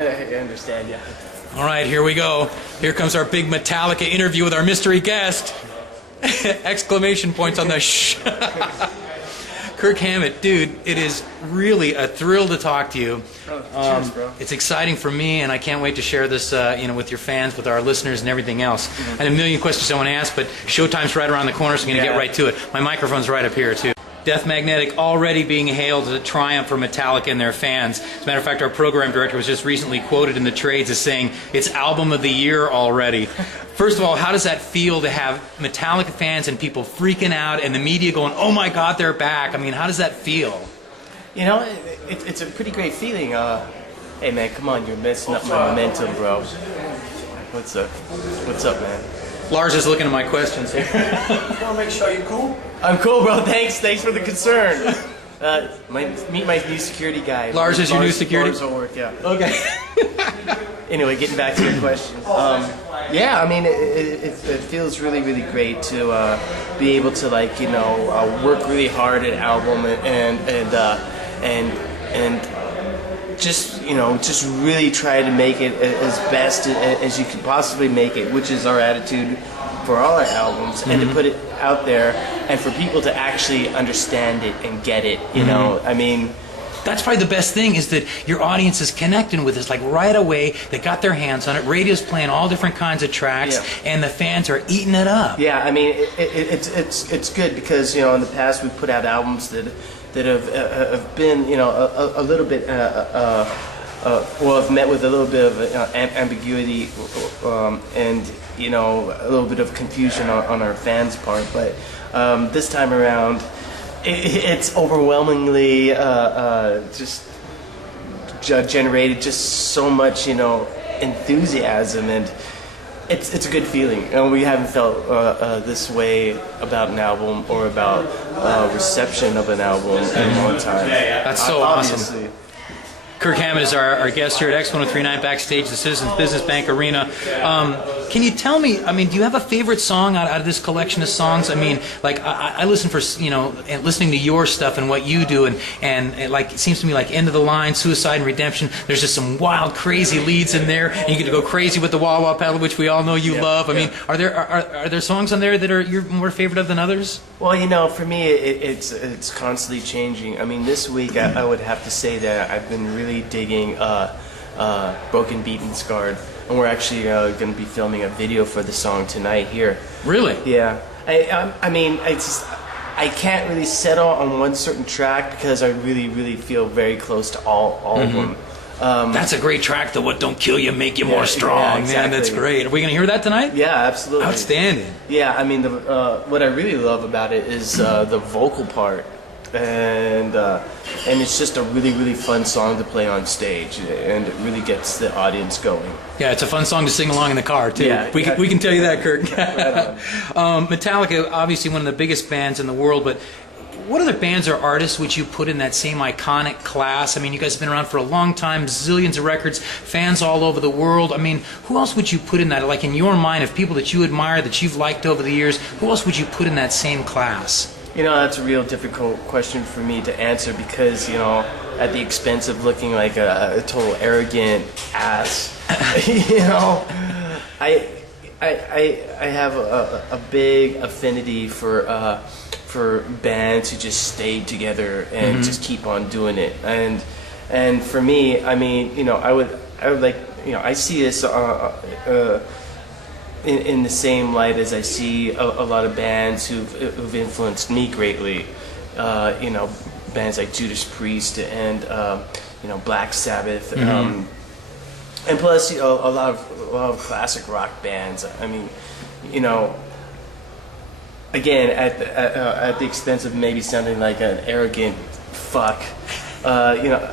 I understand, yeah. All right, here we go. Here comes our big Metallica interview with our mystery guest. Exclamation points on the shh. Kirk Hammett, dude, it is really a thrill to talk to you. Cheers, bro. It's exciting for me, and I can't wait to share this, with your fans, with our listeners, and everything else. I had a million questions I want to ask, but showtime's right around the corner, so I'm going to get right to it. My microphone's right up here, too. Death Magnetic already being hailed as a triumph for Metallica and their fans. As a matter of fact, our program director was just recently quoted in the trades as saying, it's album of the year already. First of all, how does that feel to have Metallica fans and people freaking out and the media going, oh my God, they're back? I mean, how does that feel? You know, it's a pretty great feeling. Hey man, come on, you're messing up my momentum, bro. What's up? What's up, man? Lars is looking at my questions here. Just want to make sure you're cool. I'm cool, bro. Thanks for the concern. Meet my new security guy. Lars is your new security? Lars will work, yeah. Okay. Anyway, getting back to your question. Yeah, I mean, it feels really, really great to be able to, like, you know, work really hard at an album and just, you know, just really try to make it as best as you could possibly make it, which is our attitude for all our albums, and to put it out there and for people to actually understand it and get it, you know, I mean. That's probably the best thing, is that your audience is connecting with us like right away. They got their hands on it. Radio's playing all different kinds of tracks, and the fans are eating it up. Yeah, I mean, it's good because, you know, in the past we've put out albums that have been, you know, a little bit well, have met with a little bit of ambiguity and, you know, a little bit of confusion on our fans' part, but this time around it's overwhelmingly just generated just so much, you know, enthusiasm, and it's a good feeling. And we haven't felt this way about an album or about reception of an album in a long time. That's so awesome. Kirk Hammett is our guest here at X1039 backstage, the Citizens Business Bank Arena. Can you tell me, I mean, do you have a favorite song out of this collection of songs? I mean, like, I listen for, you know, listening to your stuff and what you do, and like, it seems to me like End of the Line, Suicide and Redemption, there's just some wild, crazy leads in there, and you get to go crazy with the wah wah pedal, which we all know you love. I mean, are there songs on there that you're more favorite of than others? Well, you know, for me, it's constantly changing. I mean, this week I would have to say that I've been really digging Broken, Beaten, Scarred, and we're actually going to be filming a video for the song tonight here. Really? Yeah. I mean, I can't really settle on one certain track because I really, really feel very close to all of them. That's a great track, though. What don't kill you make you more strong. Yeah, exactly. Man, that's great. Are we going to hear that tonight? Yeah, absolutely. Outstanding. Yeah, I mean, what I really love about it is the vocal part, and it's just a really, really fun song to play on stage, and it really gets the audience going. Yeah, it's a fun song to sing along in the car, too. Yeah, we can tell you that, Kirk. Right on. Metallica, obviously one of the biggest bands in the world, but what other bands or artists would you put in that same iconic class? I mean, you guys have been around for a long time, zillions of records, fans all over the world. I mean, who else would you put in that? Like, in your mind, of people that you admire, that you've liked over the years, who else would you put in that same class? You know, that's a real difficult question for me to answer because, you know, at the expense of looking like a total arrogant ass, you know, I have a big affinity for bands who just stay together and just keep on doing it. And for me, I mean, you know, I would like, you know, I see this in the same light as I see a lot of bands who've influenced me greatly. You know, bands like Judas Priest and you know, Black Sabbath, and plus, you know, a lot of classic rock bands. I mean, you know, again, at the expense of maybe sounding like an arrogant fuck, you know,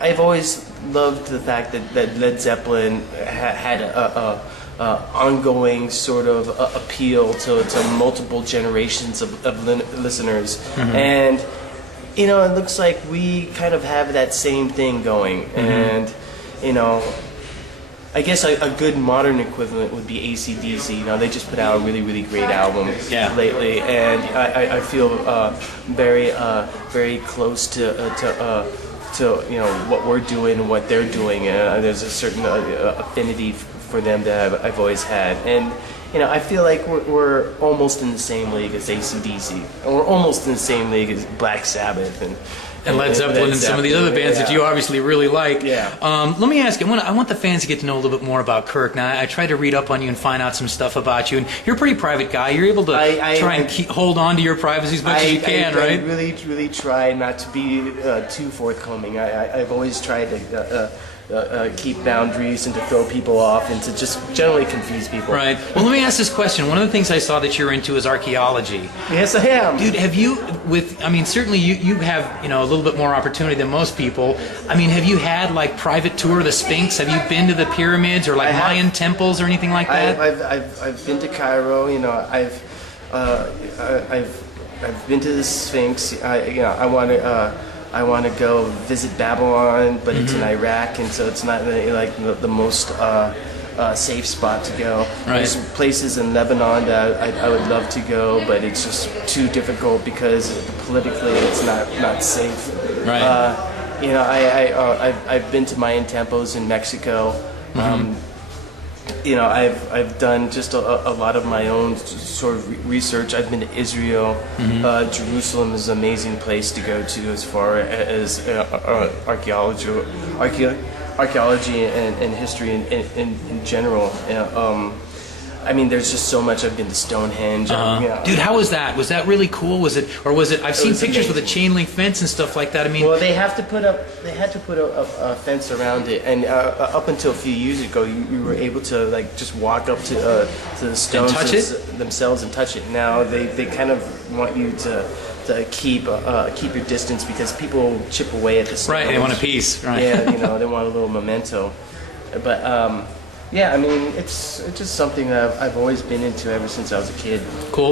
I've always loved the fact that Led Zeppelin had a ongoing sort of appeal to multiple generations of listeners, and you know, it looks like we kind of have that same thing going, and you know, I guess a good modern equivalent would be AC/DC. You know, they just put out a really, really great album lately, and I feel very close to to what we're doing and what they're doing. And there's a certain affinity for them that I've always had. And I feel like we're almost in the same league as AC/DC. And we're almost in the same league as Black Sabbath and Led Zeppelin and some of these other bands that you obviously really like. Yeah. Let me ask you, I want the fans to get to know a little bit more about Kirk. Now, I tried to read up on you and find out some stuff about you, and you're a pretty private guy. You're able to try and hold on to your privacy as much as you can, right? I really try not to be too forthcoming. I've always tried to keep boundaries and to throw people off and to just generally confuse people. Right. Well, let me ask this question. One of the things I saw that you're into is archaeology. Yes, I am. Dude, have you, certainly you have, a little bit more opportunity than most people. I mean, have you had, like, private tour of the Sphinx? Have you been to the pyramids or, like, Mayan temples or anything like that? I've been to Cairo. I've been to the Sphinx. I want to go visit Babylon, but it's in Iraq, and so it's not really like the most safe spot to go. Right. There's places in Lebanon that I would love to go, but it's just too difficult because politically it's not safe. Right. I've been to Mayan temples in Mexico. I've done just a lot of my own sort of research. I've been to Israel. Jerusalem is an amazing place to go to as far as archaeology and history in general. There's just so much. I've been to Stonehenge. Dude, how was that? Was that really cool? Was it? I've seen pictures with a chain link fence and stuff like that. Well, they had to put a fence around it, and up until a few years ago, you were able to just walk up to the stones and touch it themselves and touch it. Now they kind of want you to keep your distance because people chip away at the stones. Right, they want a piece. Right. Yeah, they want a little memento. But yeah, it's just something that I've always been into ever since I was a kid. Cool.